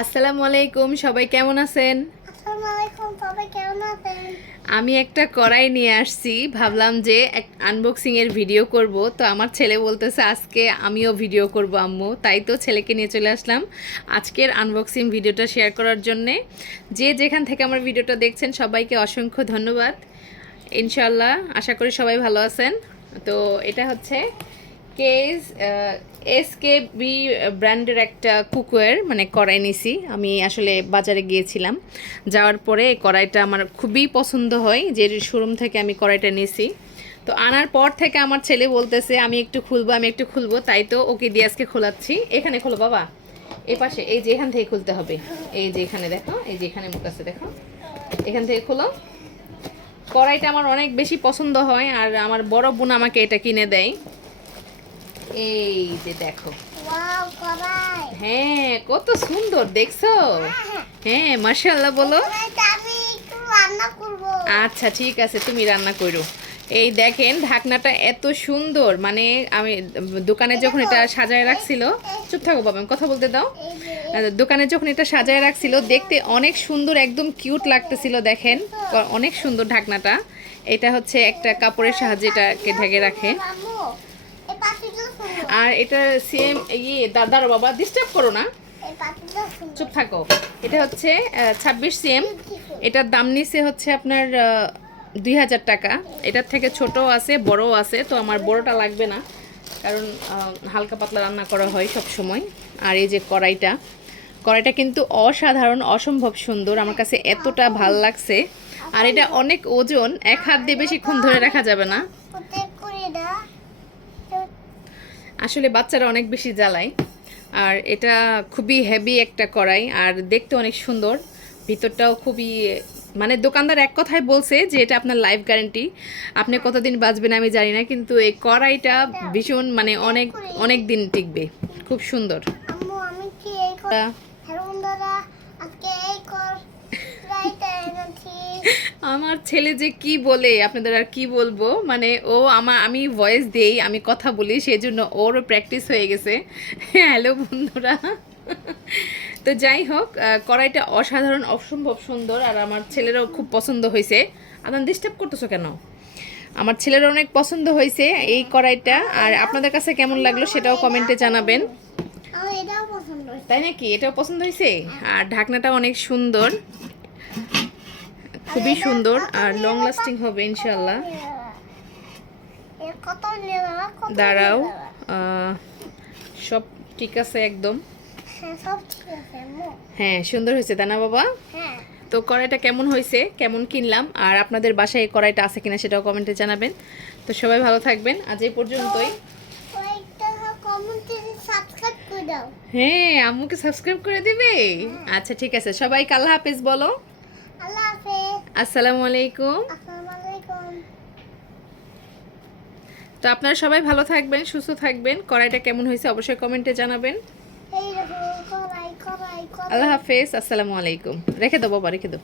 আসসালামু আলাইকুম সবাই কেমন আছেন? সবাই কেমন আমি একটা কড়াই নিয়ে আসছি ভাবলাম যে এক আনবক্সিং এর ভিডিও করব। তো আমার ছেলে বলতেছে আজকে আমিও ভিডিও করব আম্মু। তাই তো ছেলেকে নিয়ে চলে আসলাম আজকের আনবক্সিং ভিডিওটা শেয়ার করার জন্যে। যে যেখান থেকে আমার ভিডিওটা দেখছেন সবাইকে অসংখ্য ধন্যবাদ। ইনশাল্লাহ আশা করি সবাই ভালো আছেন। তো এটা হচ্ছে কেস এস কে বি ব্র্যান্ডের একটা কুকওয়্যার মানে কড়াই নিছি। আমি আসলে বাজারে গিয়েছিলাম। যাওয়ার পরে কড়াইটা আমার খুবই পছন্দ হয়, যে শোরুম থেকে আমি কড়াইটা নিছি। তো আনার পর থেকে আমার ছেলে বলতেছে, আমি একটু খুলবো, আমি একটু খুলবো। তাই তো ওকে দিয়ে আজকে খোলাচ্ছি। এখানে খোলো বাবা। এ পাশে, এই যে এখান থেকে খুলতে হবে। এই যে এখানে দেখো, এই যে এখানে মুখ আছে, দেখো। এখান থেকে খোলো। কড়াইটা আমার অনেক বেশি পছন্দ হয়, আর আমার বড় বোন আমাকে এটা কিনে দেয়। এই যে দেখো। হ্যাঁ কত সুন্দর দেখছ? হ্যাঁ মাশাআল্লাহ বলো। আচ্ছা ঠিক আছে তুমি রান্না করো। এই দেখেন ঢাকনাটা এত সুন্দর মানে আমি দোকানে যখন এটা সাজায় রাখছিল চুপ থাকো বাবা কথা বলতে দাও। দোকানে যখন এটা সাজায় রাখছিল দেখতে অনেক সুন্দর একদম কিউট লাগতেছিল দেখেন। অনেক সুন্দর ঢাকনাটা। এটা হচ্ছে একটা কাপড়ের সাহায্যে এটাকে ঢেকে রাখে আম্মু এই পাখিটা শুনো আর এটা সেম ইয়ে দা- দাঁড়াও বাবা ডিস্টার্ব করো না। চুপ থাকো। এটা হচ্ছে ছাব্বিশ সিএম এটার দাম নিছে হচ্ছে আপনার দুই হাজার টাকা। এটার থেকে ছোট আছে বড়ও আছে তো আমার বড়টা লাগবে না। কারণ হালকা পাতলা রান্না করা হয় সব সময়। আর এই যে কড়াইটা কড়াইটা কিন্তু অসাধারণ অসম্ভব সুন্দর। আমার কাছে এতটা ভালো লাগছে। আর এটা অনেক ওজন এক হাত দিয়ে বেশিক্ষণ ধরে রাখা যাবে না। আসলে বাচ্চারা অনেক বেশি জ্বালায়। আর এটা খুবই হেভি একটা কড়াই, আর দেখতে অনেক সুন্দর। ভিতরটাও খুবই মানে দোকানদার এক কথায় বলছে যে এটা আপনার লাইফ গ্যারেন্টি আপনি কতদিন বাঁচবেন আমি জানি না, কিন্তু এই কড়াইটা ভীষণ মানে অনেক অনেক দিন টিকবে। খুব সুন্দর। আজকে এই কর কড়াইটা এনেছি আমার ছেলে যে কি বলে আপনাদের আর কি বলব? মানে ও আমার আমি ভয়েস দেই আমি কথা বলি সেই জন্য ওরও প্র্যাকটিস হয়ে গেছে। হ্যালো বন্ধুরা। তো যাই হোক কড়াইটা অসাধারণ অসম্ভব সুন্দর আর আমার ছেলেরও খুব পছন্দ হয়েছে। আপনার ডিস্টার্ব করতেছো কেন? আমার ছেলের অনেক পছন্দ হয়েছে এই কড়াইটা আর আপনাদের কাছে কেমন লাগল সেটাও কমেন্টে জানাবেন। তাই নাকি? এটাও পছন্দ হয়েছে? আর ঢাকনাটা অনেক সুন্দর। খুবই সুন্দর আর লং লাস্টিং হবে ইনশাল্লাহ দাঁড়াও সব ঠিক আছে একদম? হ্যাঁ হ্যাঁ সুন্দর হয়েছে তাই না বাবা? হ্যাঁ। তো কড়াইটা কেমন হয়েছে? কেমন কিনলাম? আর আপনাদের বাসায় কড়াইটা আছে কিনা সেটাও কমেন্টে জানাবেন। তো সবাই ভালো থাকবেন আজ এই পর্যন্তই। হ্যাঁ আম্মুকে সাবস্ক্রাইব করে দিবে? আচ্ছা ঠিক আছে সবাই আল্লাহ হাফেজ বলো। আসসালামু আলাইকুম। তো আপনারা সবাই ভালো থাকবেন সুস্থ থাকবেন। কড়াইটা কেমন হয়েছে অবশ্যই কমেন্টে জানাবেন। আল্লাহ হাফেজ আসসালামু আলাইকুম। রেখে দেবো বাবা রেখে দাও